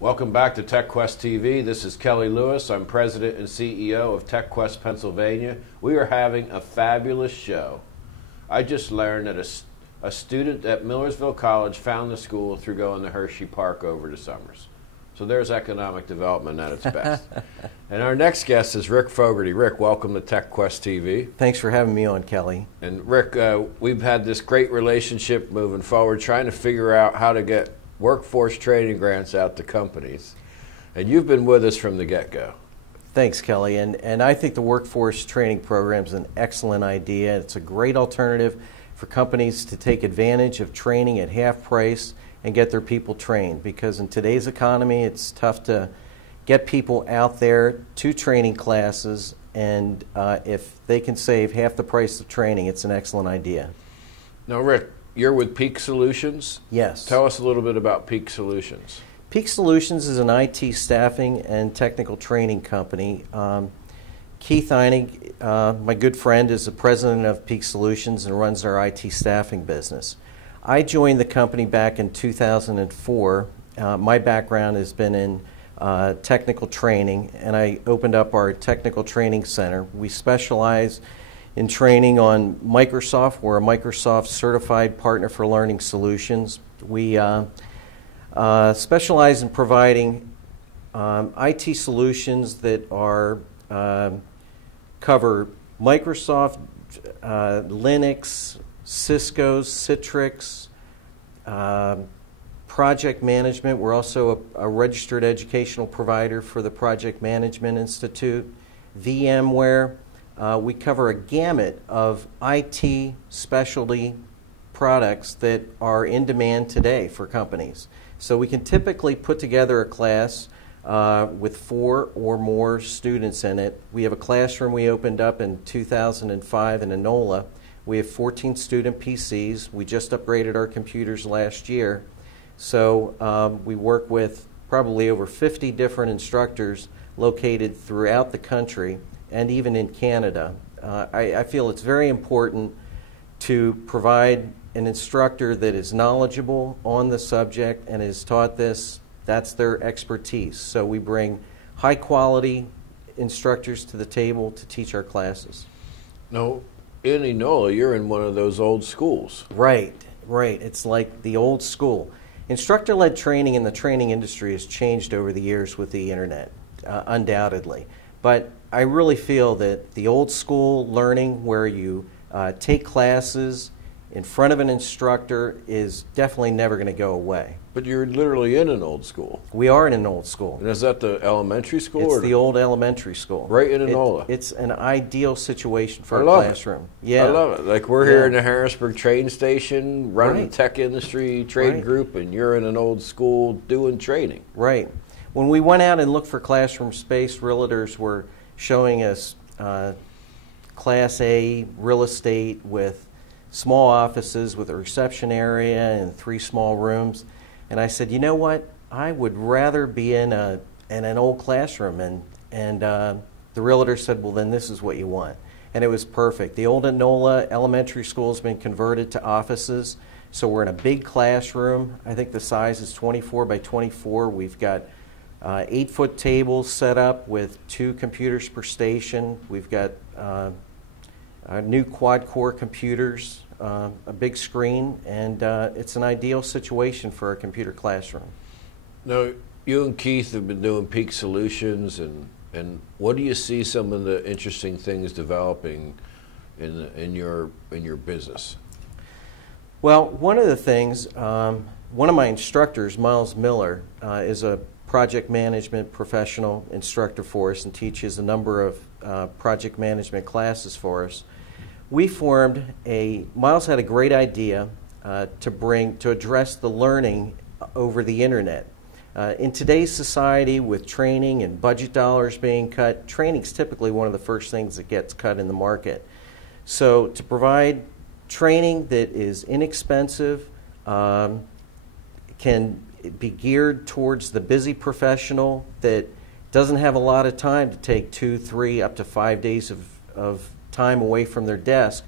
Welcome back to TechQuest TV. This is Kelly Lewis. I'm President and CEO of TechQuest Pennsylvania. We are having a fabulous show. I just learned that a student at Millersville College found the school through going to Hershey Park over the summers. So there's economic development at its best. And our next guest is Rick Fogarty. Rick, welcome to TechQuest TV. Thanks for having me on, Kelly. And Rick, we've had this great relationship moving forward, trying to figure out how to get workforce training grants out to companies. And you've been with us from the get-go. Thanks, Kelly. And I think the workforce training program is an excellent idea. It's a great alternative for companies to take advantage of training at half price and get their people trained, because in today's economy it's tough to get people out there to training classes, and if they can save half the price of training, it's an excellent idea. Now, Rick, you're with Peak Solutions? Yes. Tell us a little bit about Peak Solutions. Peak Solutions is an IT staffing and technical training company. Keith Einig, my good friend, is the president of Peak Solutions and runs our IT staffing business. I joined the company back in 2004. My background has been in technical training, and I opened up our technical training center. We specialize in training on Microsoft. We're a Microsoft certified partner for learning solutions. We specialize in providing IT solutions that are cover Microsoft, Linux, Cisco, Citrix, project management. We're also a registered educational provider for the Project Management Institute, VMware. We cover a gamut of IT specialty products that are in demand today for companies. So we can typically put together a class with 4 or more students in it. We have a classroom we opened up in 2005 in Enola. We have 14 student PCs. We just upgraded our computers last year. So we work with probably over 50 different instructors located throughout the country and even in Canada. I feel it's very important to provide an instructor that is knowledgeable on the subject and has taught this. That's their expertise. So we bring high quality instructors to the table to teach our classes. No. In Enola, you're in one of those old schools. Right. It's like the old school. Instructor-led training in the training industry has changed over the years with the internet, undoubtedly. But I really feel that the old school learning where you take classes in front of an instructor is definitely never going to go away. But you're literally in an old school. We are in an old school. And is that the elementary school? It's the old elementary school. Right in Enola. It's an ideal situation for a classroom. Yeah. I love it. Like we're here in the Harrisburg train station, running the tech industry trade group, and you're in an old school doing training. Right. When we went out and looked for classroom space, realtors were showing us Class A real estate with small offices with a reception area and 3 small rooms. And I said, you know what? I would rather be in an old classroom. And the realtor said, well, then this is what you want. And it was perfect. The old Enola Elementary School has been converted to offices. So we're in a big classroom. I think the size is 24 by 24. We've got 8-foot tables set up with 2 computers per station. We've got new quad-core computers, a big screen, and it's an ideal situation for a computer classroom. Now, you and Keith have been doing Peak Solutions, and what do you see some of the interesting things developing in your business? Well, one of the things, one of my instructors, Miles Miller, is a project management professional instructor for us and teaches a number of project management classes for us. We formed Miles had a great idea to address the learning over the internet. In today's society, with training and budget dollars being cut, training is typically one of the first things that gets cut in the market. So to provide training that is inexpensive, can be geared towards the busy professional that doesn't have a lot of time to take 2, 3, up to 5 days of time away from their desk,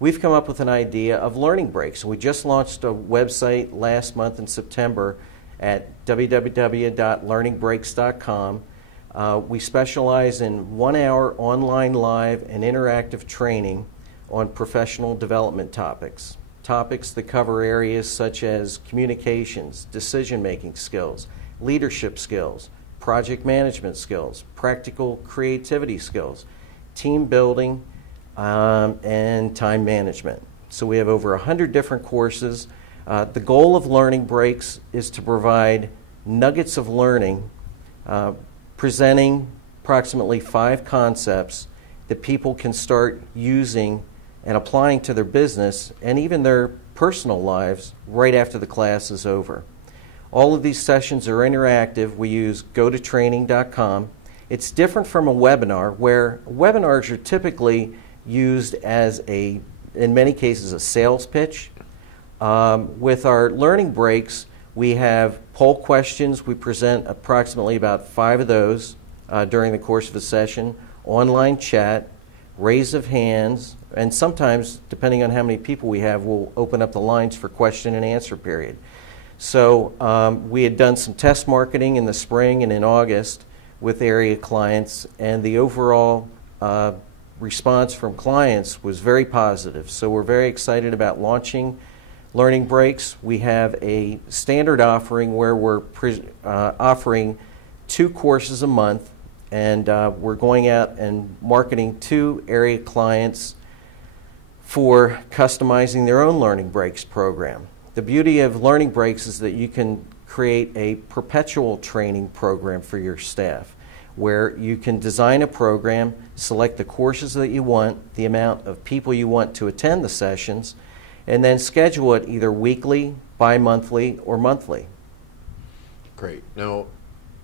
we've come up with an idea of learning breaks. We just launched a website last month in September, at www.learningbreaks.com. We specialize in 1 hour online live and interactive training on professional development topics. Topics that cover areas such as communications, decision-making skills, leadership skills, project management skills, practical creativity skills, team building, and time management. So we have over 100 different courses. The goal of Learning Breaks is to provide nuggets of learning, presenting approximately 5 concepts that people can start using and applying to their business and even their personal lives right after the class is over. All of these sessions are interactive. We use gototraining.com. It's different from a webinar, where webinars are typically used as in many cases, a sales pitch. With our Learning Breaks, we have poll questions. We present approximately about 5 of those during the course of a session, online chat, raise of hands, and sometimes, depending on how many people we have, we'll open up the lines for question and answer period. So we had done some test marketing in the spring and in August with area clients, and the overall response from clients was very positive. So we're very excited about launching Learning Breaks. We have a standard offering where we're offering 2 courses a month, and we're going out and marketing to area clients for customizing their own Learning Breaks program. The beauty of Learning Breaks is that you can create a perpetual training program for your staff, where you can design a program, select the courses that you want, the amount of people you want to attend the sessions, and then schedule it either weekly, bi-monthly, or monthly. Great. Now,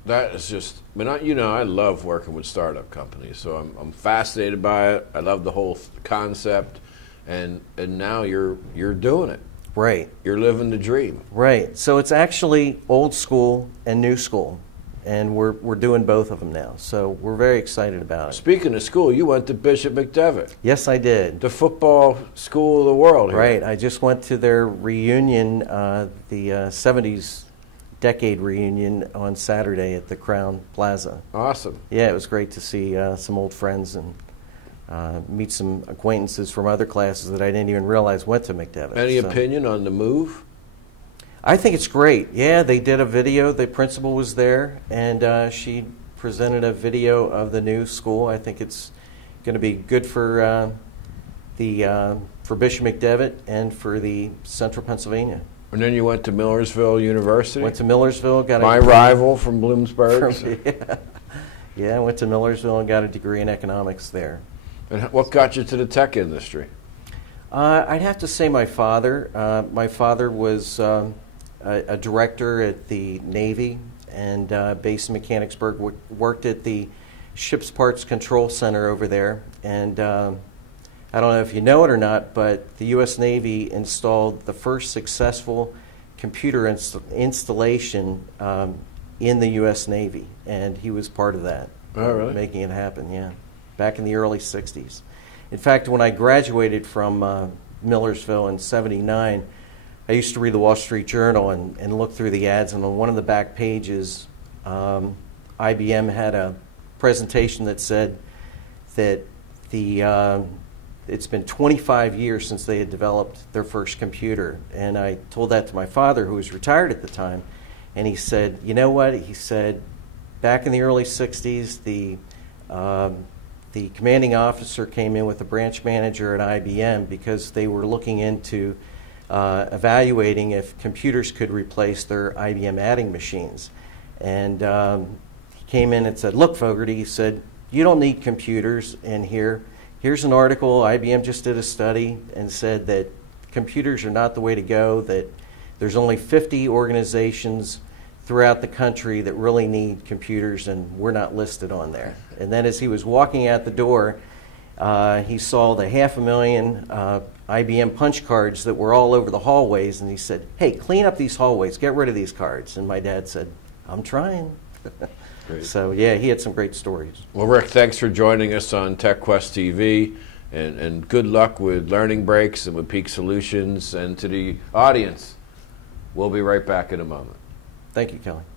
that is just, I love working with startup companies, so I'm fascinated by it. I love the whole concept, and now you're doing it. Right. You're living the dream. Right. So it's actually old school and new school, and we're doing both of them now. So we're very excited about it. Speaking of school, you went to Bishop McDevitt. Yes, I did. The football school of the world here. Right. I just went to their reunion, the 70s decade reunion on Saturday at the Crown Plaza. Awesome. Yeah, it was great to see some old friends and meet some acquaintances from other classes that I didn't even realize went to McDevitt. Any opinion on the move? I think it's great. Yeah, they did a video. The principal was there, and she presented a video of the new school. I think it's going to be good for Bishop McDevitt and for the Central Pennsylvania. And then you went to Millersville University? Went to Millersville. Got my rival from Bloomsburg. Yeah, I went to Millersville and got a degree in economics there. And what got you to the tech industry? I'd have to say my father. My father was a director at the Navy and based in Mechanicsburg, worked at the Ship's Parts Control Center over there. And I don't know if you know it or not, but the U.S. Navy installed the first successful computer installation in the U.S. Navy, and he was part of that. Oh, really? Making it happen, yeah. Back in the early 60s. In fact, when I graduated from Millersville in 79, I used to read the Wall Street Journal and look through the ads, and on one of the back pages, IBM had a presentation that said that it's been 25 years since they had developed their first computer. And I told that to my father, who was retired at the time, and he said, you know what? He said, back in the early 60s, the commanding officer came in with a branch manager at IBM because they were looking into evaluating if computers could replace their IBM adding machines. And he came in and said, look, Fogarty, he said, you don't need computers in here. Here's an article. IBM just did a study and said that computers are not the way to go, that there's only 50 organizations throughout the country that really need computers, and we're not listed on there. And then as he was walking out the door, he saw the 500,000 IBM punch cards that were all over the hallways, and he said, hey, clean up these hallways, get rid of these cards. And my dad said, I'm trying. Great. So, yeah, he had some great stories. Well, Rick, thanks for joining us on TechQuest TV, and good luck with Learning Breaks and with Peak Solutions. And to the audience, we'll be right back in a moment. Thank you, Kelly.